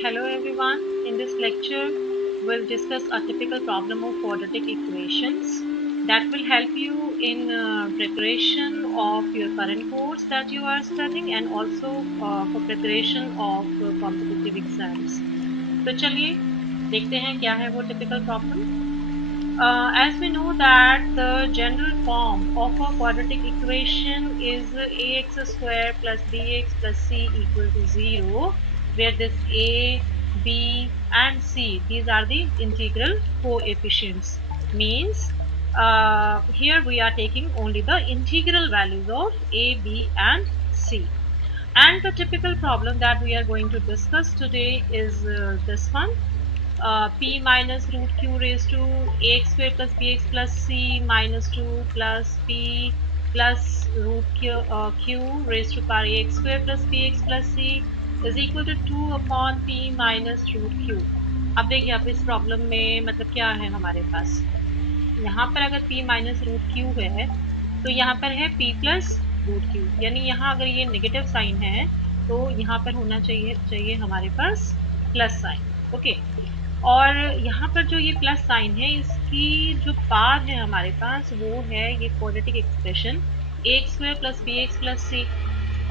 Hello everyone. In this lecture, we'll discuss a typical problem of quadratic equations that will help you in preparation of your current course that you are studying and also for preparation of competitive exams. तो चलिए देखते हैं क्या है वो typical problem. As we know that the general form of a quadratic equation is ax square plus bx plus c equal to 0, where this a, b and c, these are the integral coefficients. Means here we are taking only the integral values of a, b and c. And the typical problem that we are going to discuss today is this one. P minus root q raised to ax square plus bx plus c minus 2 plus p plus root q raised to power ax square plus bx plus c is equal to 2 upon p minus root q. अब देखिए आप इस problem में मतलब क्या है हमारे पास, यहाँ पर अगर p माइनस रूट क्यू है तो यहाँ पर है p प्लस रूट क्यू, यानी यहाँ अगर ये नेगेटिव साइन है तो यहाँ पर होना चाहिए हमारे पास प्लस साइन. ओके, और यहाँ पर जो ये प्लस साइन है इसकी जो पार है हमारे पास वो है ये quadratic expression x square plus b x plus c.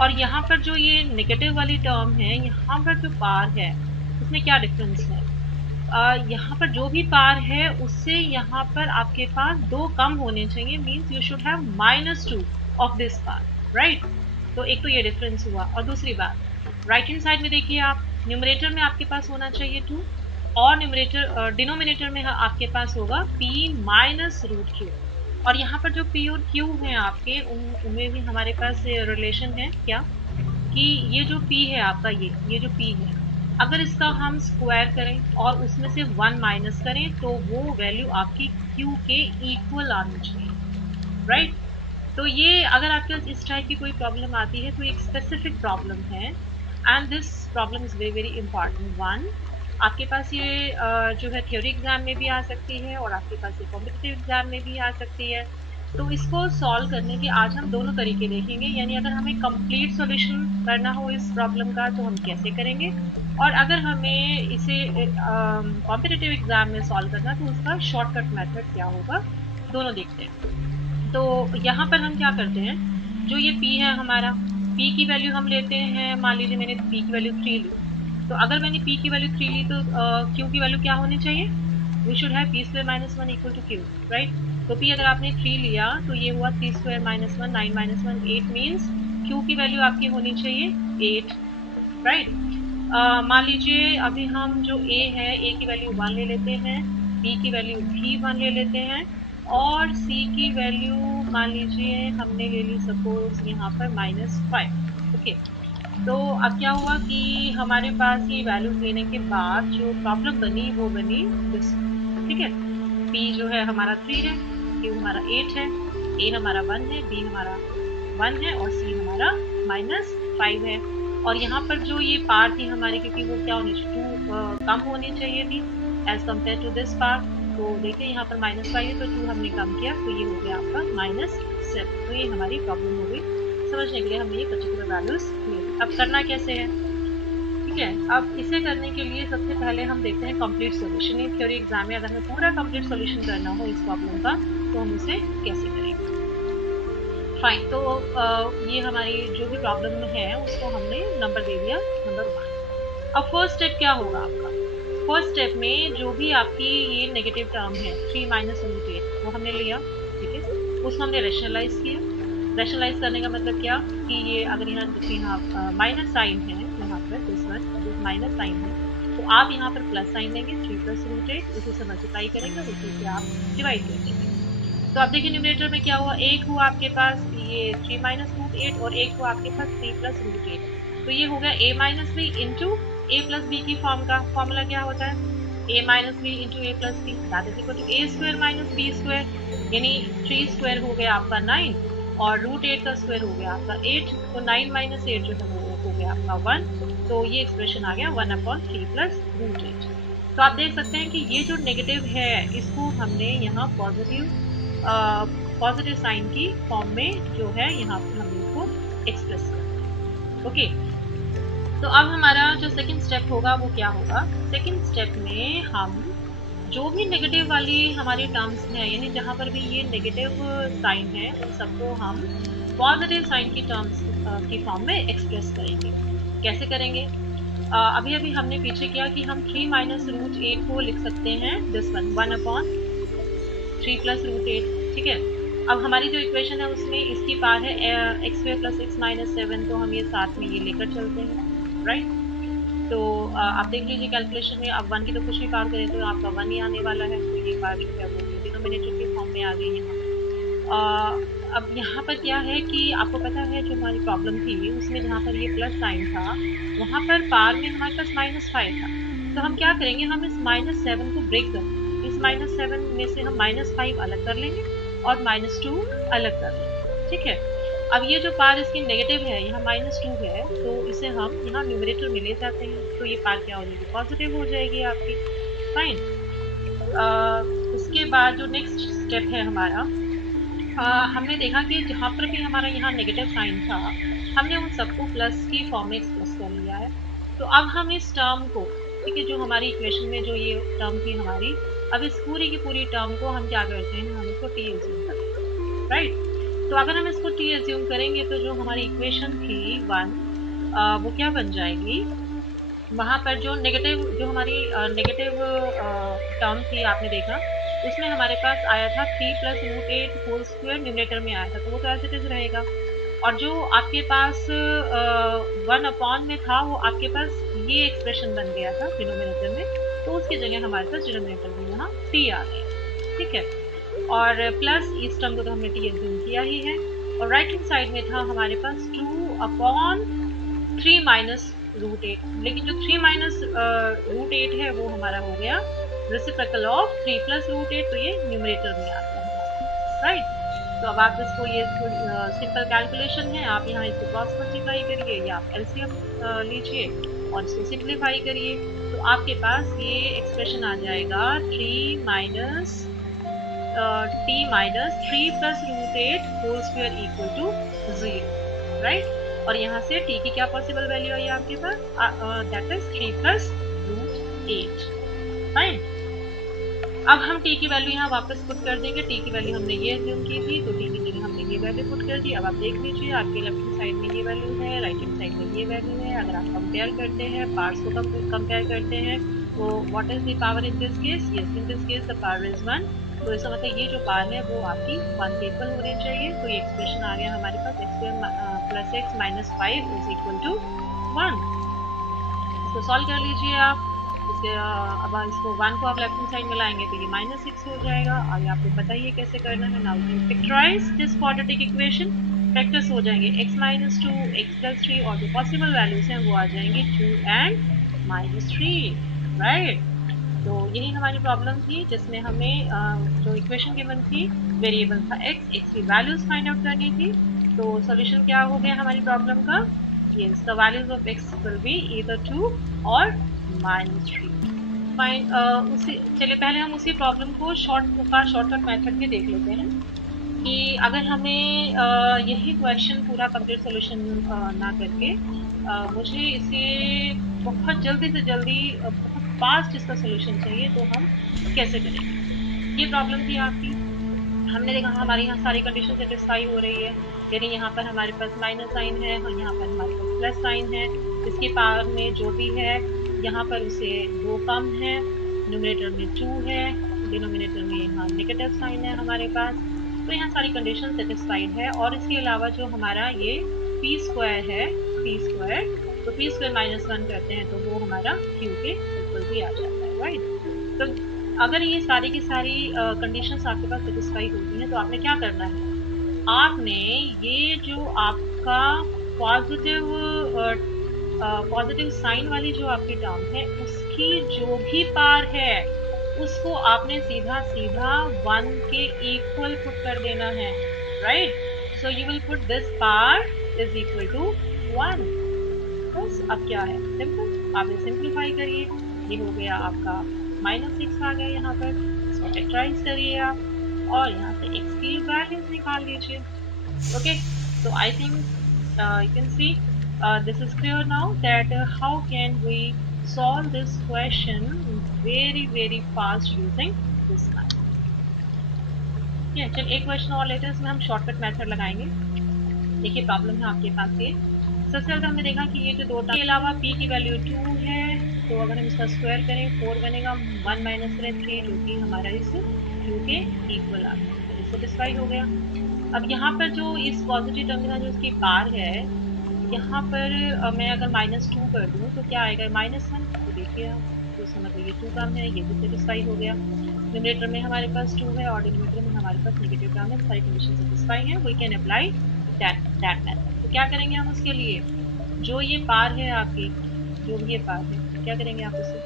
और यहाँ पर जो ये नेगेटिव वाली टर्म है यहाँ पर जो पार है उसमें क्या डिफरेंस है, यहाँ पर जो भी पार है उससे यहाँ पर आपके पास दो कम होने चाहिए. Means you should have -2 of this par, right. तो एक तो ये डिफरेंस हुआ. और दूसरी बात राइट हैंड साइड में देखिए आप, न्यूमरेटर में आपके पास होना चाहिए 2 और न्यूमरेटर डिनोमिनेटर में आपके पास होगा p माइनस रूट क्यू. और यहाँ पर जो p और q हैं आपके उनमें भी हमारे पास रिलेशन है क्या कि ये जो p है आपका ये जो p है अगर इसका हम स्क्वायर करें और उसमें से 1 माइनस करें तो वो वैल्यू आपकी q के इक्वल आनी चाहिए, राइट. तो ये अगर आपके पास इस टाइप की कोई प्रॉब्लम आती है तो एक स्पेसिफिक प्रॉब्लम है and this problem is very very important one. आपके पास ये जो है थ्योरी एग्जाम में भी आ सकती है और आपके पास ये कॉम्पिटिटिव एग्जाम में भी आ सकती है. तो इसको सॉल्व करने के आज हम दोनों तरीके देखेंगे, यानी अगर हमें कंप्लीट सॉल्यूशन करना हो इस प्रॉब्लम का तो हम कैसे करेंगे, और अगर हमें इसे कॉम्पिटिटिव एग्जाम में सॉल्व करना तो उसका शॉर्टकट मेथड क्या होगा, दोनों देखते हैं. तो यहाँ पर हम क्या करते हैं, जो ये p है हमारा, p की वैल्यू हम लेते हैं, मान लीजिए मैंने p की वैल्यू 3 ली. तो अगर मैंने p की वैल्यू 3 ली तो q की वैल्यू क्या होनी चाहिए, we should have p square minus 1 equal to q, right. तो p अगर आपने 3 लिया तो ये हुआ 3 square minus 1 9 minus 1 8 means q की वैल्यू आपकी होनी चाहिए 8, राइट. मान लीजिए अभी हम जो a है a की वैल्यू 1 ले लेते हैं, b की वैल्यू भी 1 ले लेते हैं और c की वैल्यू मान लीजिए हमने ले ली सपोज यहाँ पर -5. ओके, तो अब क्या हुआ कि हमारे पास ये वैल्यूज लेने के बाद जो प्रॉब्लम बनी वो बनी दिस, ठीक है. p जो है हमारा 3 है, q हमारा 8 है, a हमारा 1 है, b हमारा 1 है और c हमारा -5 है. और यहाँ पर जो ये पार थी हमारी, क्योंकि वो क्या होनी चाहिए 2 कम होनी चाहिए थी एज कम्पेयर टू दिस पार. तो देखिए यहाँ पर -5 है तो 2 हमने कम किया तो ये हो गया आपका -7. तो ये हमारी प्रॉब्लम हो गई. समझने के लिए हमने ये पर्टिकुलर वैल्यूज लिए. अब करना कैसे है, ठीक है. अब इसे करने के लिए सबसे पहले हम देखते हैं कंप्लीट सॉल्यूशन. ये थ्योरी एग्जाम में अगर हमें पूरा कंप्लीट सॉल्यूशन करना हो इस प्रॉब्लम का तो हम इसे कैसे करेंगे. फाइन, तो ये हमारी जो भी प्रॉब्लम है उसको हमने नंबर दे दिया नंबर 1. अब फर्स्ट स्टेप क्या होगा आपका, फर्स्ट स्टेप में जो भी आपकी ये नेगेटिव टर्म है 3 माइनस रूट 8 वो हमने लिया, ठीक है. उसको हमने रेशनलाइज किया. रेशनलाइज करने का मतलब क्या कि ये अगर यहाँ देखिए यहाँ माइनस साइन है, यहाँ पर दिस माइनस साइन है तो आप यहाँ पर प्लस साइन देंगे 3 प्लस रूट 8, उसी से मल्टीप्लाई करेंगे उसी से आप डिवाइड कर देंगे. तो आप देखिए न्यूमरेटर में क्या हुआ, एक हुआ आपके पास ये 3 माइनस रूट 8 और एक हुआ आपके पास 3 प्लस रूट 8. तो ये हो गया a minus B into A plus B की फॉर्म का फॉर्मूला क्या होता है a minus B into A plus B that is equal to a square minus B square, यानी 3 स्क्वायर हो गया आपका 9 और रूट 8 का स्क्वायर हो गया आपका 8. तो 9 माइनस 8 जो है वो हो गया आपका 1. तो ये एक्सप्रेशन आ गया 1/3 प्लस रूट 8. तो आप देख सकते हैं कि ये जो नेगेटिव है इसको हमने यहाँ पॉजिटिव साइन की फॉर्म में जो है यहाँ पर हमने इसको एक्सप्रेस कर. ओके, तो अब हमारा जो सेकंड स्टेप होगा वो क्या होगा, सेकंड स्टेप में हम जो भी नेगेटिव वाली हमारी टर्म्स हैं, यानी जहाँ पर भी ये नेगेटिव साइन है उन सबको हम पॉजिटिव साइन की टर्म्स की फॉर्म में एक्सप्रेस करेंगे। कैसे करेंगे? अभी अभी हमने पीछे किया कि हम 3 माइनस रूट 8 को लिख सकते हैं दिस वन 1/3 प्लस रूट 8, ठीक है। अब हमारी जो इक्वेशन है उसमें इसकी पार है x square plus x minus 7, तो हम ये साथ में ये लेकर चलते हैं, राइट। तो आप देख लीजिए कैलकुलेशन में, अब 1 की तो कुछ भी पार करें तो आपका 1 ही आने वाला है, तो ये पार जो है वो डिनोमिनेटर के फॉर्म में आ गई यहाँ। अब यहाँ पर क्या है कि आपको पता है जो हमारी प्रॉब्लम थी उसमें जहाँ पर ये प्लस साइन था वहाँ पर पार में हमारे पास -5 था। तो हम क्या करेंगे, हम इस -7 को ब्रेक करेंगे, इस -7 में से हम -5 अलग कर लेंगे और -2 अलग कर लेंगे, ठीक है। अब ये जो पार इसकी नेगेटिव है, यहाँ -2 है, तो इसे हम यहाँ न्यूमरेटर में ले जाते हैं, तो ये पार क्या हो जाएगी, पॉजिटिव हो जाएगी आपकी, फाइन। उसके बाद जो नेक्स्ट स्टेप है हमारा, हमने देखा कि जहाँ पर भी हमारा यहाँ नेगेटिव साइन था हमने उन सबको प्लस की फॉर्म में एक्सप्रेस कर लिया है। तो अब हम इस टर्म को, ठीक है, जो हमारी इक्वेशन में जो ये टर्म थी हमारी, अब इस पूरी की पूरी टर्म को हम क्या करते हैं, हम इसको टी एज्यूम करते हैं, राइट। तो अगर हम इसको टी एज्यूम करेंगे तो जो हमारी इक्वेशन थी 1 वो क्या बन जाएगी, वहाँ पर जो नेगेटिव, जो हमारी नेगेटिव टर्म थी आपने देखा उसमें हमारे पास आया था 3 plus root 8 whole square numerator में आया था, तो वो तो एज इट इज रहेगा। और जो आपके पास 1 में था वो आपके पास ये एक्सप्रेशन बन गया था डिनोमिनेटर में, तो उसकी जगह हमारे पास डिनोमिनेटर में यहाँ टी आ गया, ठीक है। और प्लस इस टर्म को तो हमने टी एज्यूम किया ही है। और राइट हैंड साइड में था हमारे पास 2/3 माइनस रूट 8, लेकिन जो 3 माइनस रूट 8 है वो हमारा हो गया रेसिप्रोकल ऑफ 3 प्लस रूट 8, तो ये न्यूमरेटर में आता है, राइट। तो अब आप इसको, ये सिंपल कैलकुलेशन है, आप यहाँ इसको क्रॉस मल्टीप्लाई करिए या आप एलसीएम लीजिए और इसको सिंप्लीफाई करिए, तो आपके पास ये एक्सप्रेशन आ जाएगा 3 minus t minus 3 plus root 8 whole square equal to 0, right. और यहाँ से t की क्या पॉसिबल वैल्यू आई आपके पास, that is 3 plus root 8, fine. अब हम t की वैल्यू यहाँ वापस पुट कर देंगे, t की वैल्यू हमने ये अज्यूम की थी, तो t की जगह हमने ये वैल्यू पुट कर दी। अब आप देख लीजिए आपके लेफ्ट हैंड साइड में ये वैल्यू है, राइट हैंड साइड में ये वैल्यू है। अगर आप कंपेयर करते हैं, पार्ट्स को कंपेयर करते हैं, तो what is the power in this case, yes in this case the power is 1, तो इसका मतलब ये जो पावर है वो आपकी 1 के इक्वल होनी चाहिए। तो ये एक्सप्रेशन आ गया हमारे पास x² plus x minus 5 is equal to 1। इसको सॉल्व कर लीजिए आप। इसके अब इसको 1 को आप लेफ्ट हैंड साइड में लाएंगे तो ये -6 हो जाएगा। और आपको पता ही है कैसे करना है। Now you factorise this quadratic equation, factors हो जाएंगे x माइनस 2, x प्लस 3 और जो पॉसिबल वैल्यूज हैं वो आ जाएंगी 2 एंड -3, राइट। तो यही हमारी प्रॉब्लम थी जिसमें हमें जो इक्वेशन गिवन थी, वेरिएबल था x की वैल्यूज फाइंड आउट करनी थी। तो सॉल्यूशन क्या हो गया हमारी प्रॉब्लम का, yes the values of x will be either 2 और -3, फाइन। चलिए पहले हम उसी प्रॉब्लम को शॉर्टकट मेथड में देख लेते हैं कि अगर हमें यही क्वेश्चन पूरा कंप्लीट सॉल्यूशन ना करके मुझे इसे बहुत जल्दी से जल्दी बहुत फास्ट इसका सॉल्यूशन चाहिए, तो हम कैसे करेंगे। ये प्रॉब्लम थी आपकी, हमने देखा हमारे यहाँ सारी कंडीशन सेटिस्फाई हो रही है, यानी यहाँ पर हमारे पास माइनस साइन है और यहाँ पर हमारे पास प्लस साइन है। इसके पावर में जो भी है यहाँ पर उसे 2 कम है, न्यूमरेटर में 2 है, डिनोमिनेटर में यहाँ नेगेटिव साइन है हमारे पास। तो यहाँ सारी कंडीशन सेटिस्फाइड है। और इसके अलावा जो हमारा ये पी स्क्वायर है, पी स्क्वायर, तो पी स्क्वायर -1 करते हैं तो वो हमारा क्यू के इक्वल भी आ जाता है, राइट। तो अगर ये सारी की सारी कंडीशंस आपके पास सेटिस्फाई होती हैं तो आपने क्या करना है, आपने ये जो आपका पॉजिटिव साइन वाली जो आपकी टर्म है उसकी जो भी पार है उसको आपने सीधा सीधा 1 के इक्वल पुट कर देना है, right. So you will put this part is equal to 1। बस अब क्या है, सिंपल, आप इसे सिंप्लीफाई करिए। ये हो गया आपका -6 आ गया यहाँ पर, इसको फैक्टराइज करिए आप और यहाँ से x की वैल्यूज निकाल लीजिए। Okay, so I think you can see this is clear now that how can we solve this question very fast using this method. Yeah, चल एक क्वेश्चन और लेते हैं, इसमें हम शॉर्टकट मेथड लगाएंगे. देखिए प्रॉब्लम है आपके पास ये. सबसे पहले हमने देखा कि ये जो दो के अलावा p की वैल्यू 2 है, तो अगर हम इसका स्क्वायर करें 4 बनेगा, 1 माइनस करें 3, जो कि हमारा इस q के इक्वल आ गया. ये सेटिस्फाई हो गया. अब यहाँ पर जो इस पॉजिटिव टर्मिनल जो इसकी पार है, यहाँ पर मैं अगर -2 कर दूँ तो क्या आएगा, -1. तो देखिए आप, तो इसका मतलब ये 2 टर्म है, ये भी सेटिस्फाई हो गया. न्यूमरेटर में हमारे पास 2 है और डिनोमिनेटर में हमारे पास नेगेटिव टर्म है. सारी कंडीशन सेटिस्फाई है. We can apply that method. तो क्या करेंगे हम उसके लिए, जो ये पार है आपकी, जो भी ये पार है, क्या करेंगे आप उसे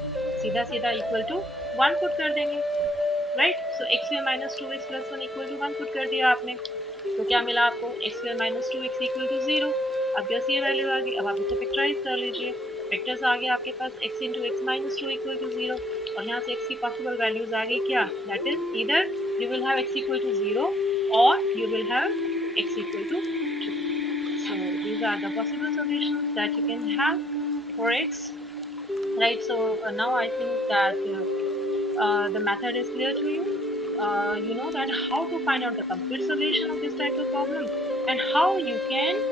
सीधा सीधा इक्वल टू 1 पुट कर देंगे. Right. So x square minus 2x plus 1 equal to 1 put कर दिया आपने. तो क्या मिला आपको, x square minus 2x equal to 0. अब जैसे ये वैल्यू आ गई, अब आप इसे फैक्टराइज कर लीजिए. फैक्टर्स आ गए आपके पास, x into x minus 2 equal to 0. और यहाँ से x की पॉसिबल वैल्यूज आ गई क्या, that is either you will have x equal to 0 और you will have x equal to 2. So these are the possible solutions that you can have for x. Right. So now I think that the method is clear to you. You know that how to find out the complete solution of this type of problem, and how you can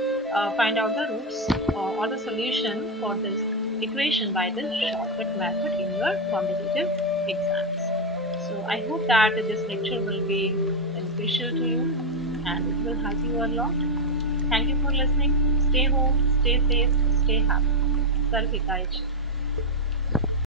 find out the roots or the solution for this equation by the shortcut method in your competitive exams. So I hope that this lecture will be beneficial to you and it will help you a lot. Thank you for listening. Stay home, stay safe, stay happy. Sarvikaij.